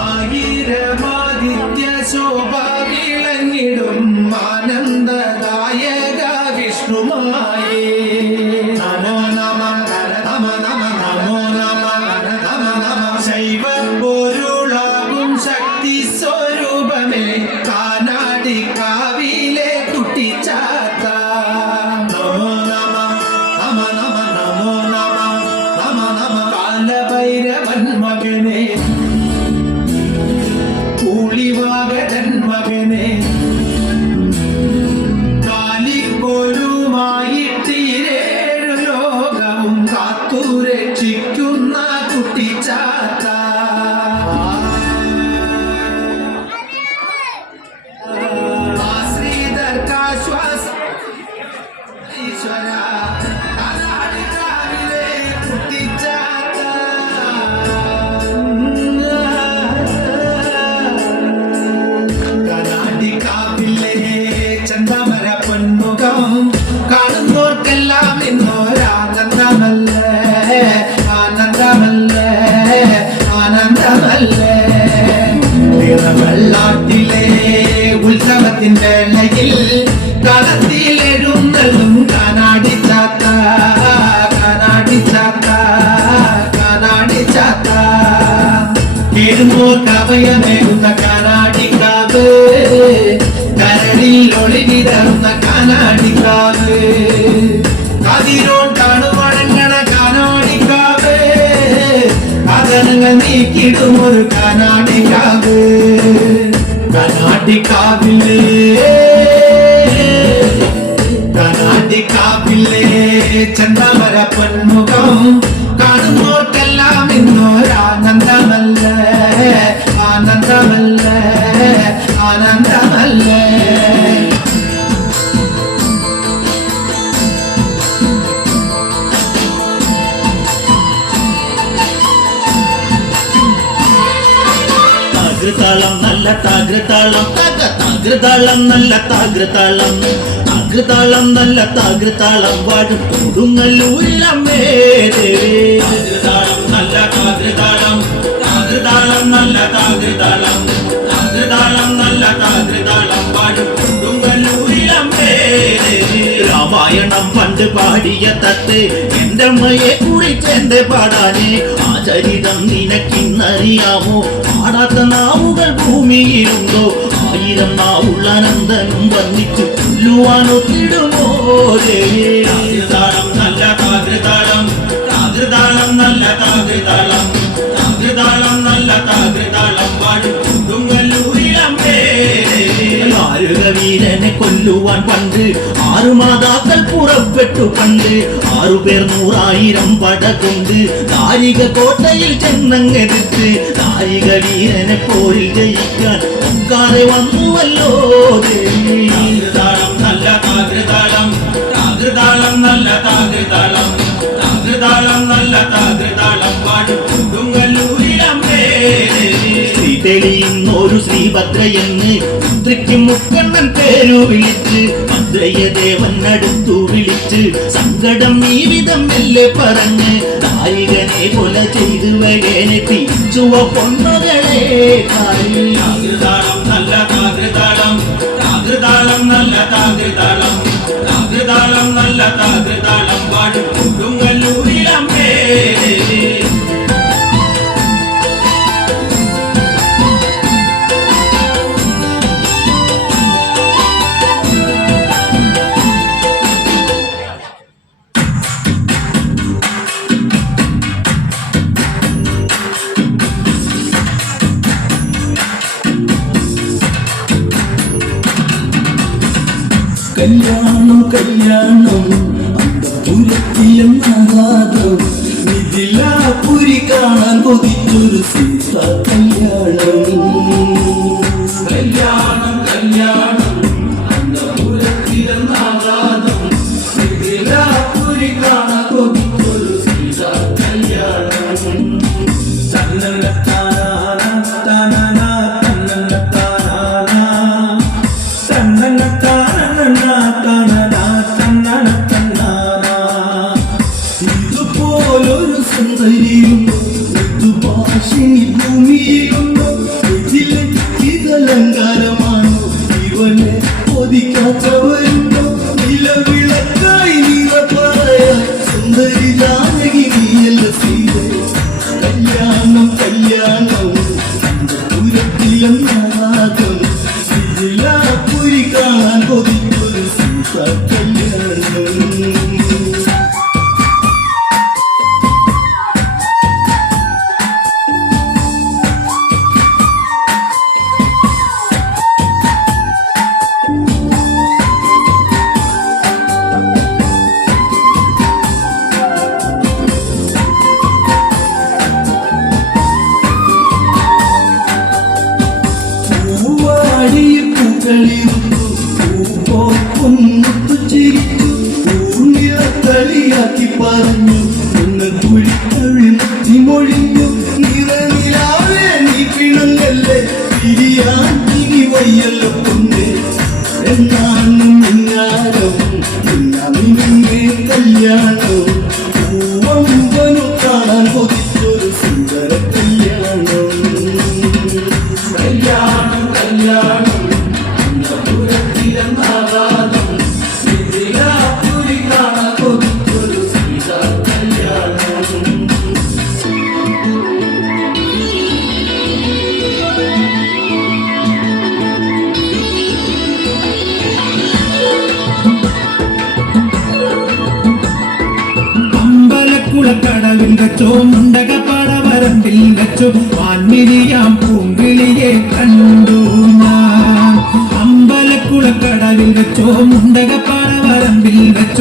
ആയിരമാദിത്യ ശോഭ വിളങ്ങിടും ആനന്ദദായക വിഷ്ണുമായേ നമോ നമ നമ നമ നമോ നമ നമ നമ ശൈവ പൊരുളാകും ശക്തി സ്വരൂപമേ കാനാടി കാവിലെ കുട്ടിച്ചാത്ത നമോ നമ നമ നമ നമോ നമ നമ നമ കാലഭൈരവൻ മകനെ കൂളിവാകൻ മകനെ കാലിപ്പോലുമായിട്ടീരേഴു ലോകവും കാത്തുരക്ഷിക്കുന്ന കുട്ടിച്ചാത്ത ആശ്രിതർക്കാശ്വാസ ഈശ്വര ചന്ദമര പൊന്മുഖം കാണുന്നോർക്കെല്ലാം ഇന്നൊരാനന്ദമല്ലേ ആനന്ദമല്ലേ ആനന്ദമല്ലേ തിരുവള്ളാട്ടിലെ ഉത്സവത്തിന്റെ വേളയിൽ കളത്തിലെഴുന്നള്ളും കാനാടി ചാത്ത കാനാടി ചാത്ത കാനാടി ചാത്ത കേഴുമ്പോൾ കവയമേകുന്ന കാനാടിക്കാവ് കരളിൽ ഒളിവിടർന്ന കാനാടിക്കാവ് കതിരോൺ കാണുവഴങ്ങണ കാനാടിക്കാവ് കഥനങ്ങൾ നീക്കിടും ഒരു കാനാടിക്കാവ് കാനാടിക്കാവിലേ കാനാടിക്കാവിലേ ചന്ദമര പൊന്മുഖം കാണുന്നോർക്കെല്ലാം ഇന്നൊരാനന്ദമല്ലേ ആനന്ദമല്ലേ ആനന്ദമല്ലേ താഗ്രതാളം നല്ല താഗ്രതാളം താഗ്രതാളം നല്ല താഗ്രതാളം താഗ്രതാളം നല്ല താഗ്രതാളം വാഴും കൊടുങ്ങല്ലൂരിലമ്മേ ദേവി താഗ്രതാളം നല്ല താഗ്രതാളം താഗ്രതാളം നല്ല താഗ്രതാളം താഗ്രതാളം നല്ല താഗ്രതാളം വാഴും കൊടുങ്ങല്ലൂരിലമ്മേ ദേവി രാമായണം പണ്ട് പാടിയ തത്ത് എന്റെ അമ്മയെ കുറിച്ച് എന്റെ പാടാനേ ആ ചരിതം നിനക്കിന്നറിയാമോ പാടാത്ത നാവുകൾ ഭൂമിയിലുണ്ടോ ആയിരം നാവുള്ള നന്ദനും വന്നിച്ചു കൊല്ലുവാനൊത്തിടുമോ ദേവി താഗ്രതാളം നല്ല താഗ്രതാളം താഗ്രതാളം നല്ല താഗ്രതാളം താഗ്രതാളം നല്ല താഗ്രതാളം വാഴും കൊടുങ്ങല്ലൂരിലമ്മേ വീരനെ കൊല്ലുവാൻ പണ്ട് 6 മാതാക്കൾ പുറപ്പെട്ടു കണ്ട് 6 പേർ 100,000 പട കൊണ്ട് ദാരിക കോട്ടയിൽ ചെന്നങ്ങെടുത്ത് ദാരിക വീരനെ പോരിൽ ജയിക്കാൻ ഒക്കാതെ വന്നുവല്ലോ ദേവി താഗ്രതാളം നല്ല താഗ്രതാളം താഗ്രതാളം നല്ല താഗ്രതാളം താഗ്രതാളം നല്ല താഗ്രതാളം പാടും കൊടുങ്ങല്ലൂരിലമ്മേ തെളിയുന്നൊരു ശ്രീഭദ്രയെന്ന് പുത്രിക്ക് മുക്കണ്ണൻ പേരു വിളിച്ച് ഭദ്രയദേവൻ അടുത്തു വിളിച്ച് സങ്കടം ഈ വിധം മെല്ലെ പറഞ്ഞ് നായികനെ കൊല ചെയ്ത് വകേനെ തിരിച്ചുവ പൊന്നകളെ താഗ്രതാളം നല്ല താഗ്രതാളം താഗ്രതാളം നല്ല താഗ്രതാളം താഗ്രതാളം നല്ല താഗ്രതാളം പാടും കൊടുങ്ങല്ലൂരിലമ്മേ കല്യാണം കല്യാണം അന്തപുരത്തിലെന്നാകാതം മിഥിലാപുരി കാണാൻ കൊതിച്ചൊരു സീത കല്യാണം കല്യാണം കല്യാണം അന്തപുരത്തിലെന്നാകാതം മിഥിലാപുരി കാണാൻ കൊതിച്ചൊരു സീത കല്യാണം ഇതുപോലൊരു സുന്ദരിയും ഇനി ഭൂമിയിലുണ്ടോ ഇതിലെ ഇതലങ്കാരമാണോ ഇവനെ ഒതിക്കാത്തവരുണ്ടോ നിലവിളക്കായി നീല പറയാൻ സുന്ദരി ജാനകി നീയല്ല സീത കല്യാണം കല്യാണം ദൂരത്തിലെന്നാകം ഇതിലാപുരി കാണാൻ കൊതിക്കൊരു സീത കല്യാണം. പൂവാടിയിൽ പൂക്കളിരുന്നു പൂപ്പൊന്നു ചിരിച്ചു പൂർണില കളിയാക്കി പറഞ്ഞു ഒന്ന് കുഴിക്കഴിഞ്ഞി മൊഴിഞ്ഞു നിറനിലാവേ നീ പിണങ്ങല്ലേ പിരിയാൻ ഇനി വയ്യല്ലോ കൊണ്ട് എന്നാണ് മിന്നാരം മിന്നേ കല്യാണം പൂവമ്പനു കാണാൻ കൊതിച്ചൊരു സുന്ദര കല്യാണം. കല്യാണം കല്യാണം അന്തപുരത്തിലെന്നാകാതം ഇതിലാപുരി കാണാൻ കൊതിച്ചൊരു സീത കല്യാണം. അമ്പലക്കുളക്കടവിൽ വെച്ചോ മുണ്ടകപ്പാടവരമ്പിൽ വെച്ചോ വാൻമിരിയാം പൂങ്കിളിയെ കണ്ടു ഞാൻ. അമ്പലക്കുളക്കടവിൽ വെച്ചോ മുണ്ടകപ്പാടവരമ്പിൽ വെച്ചോ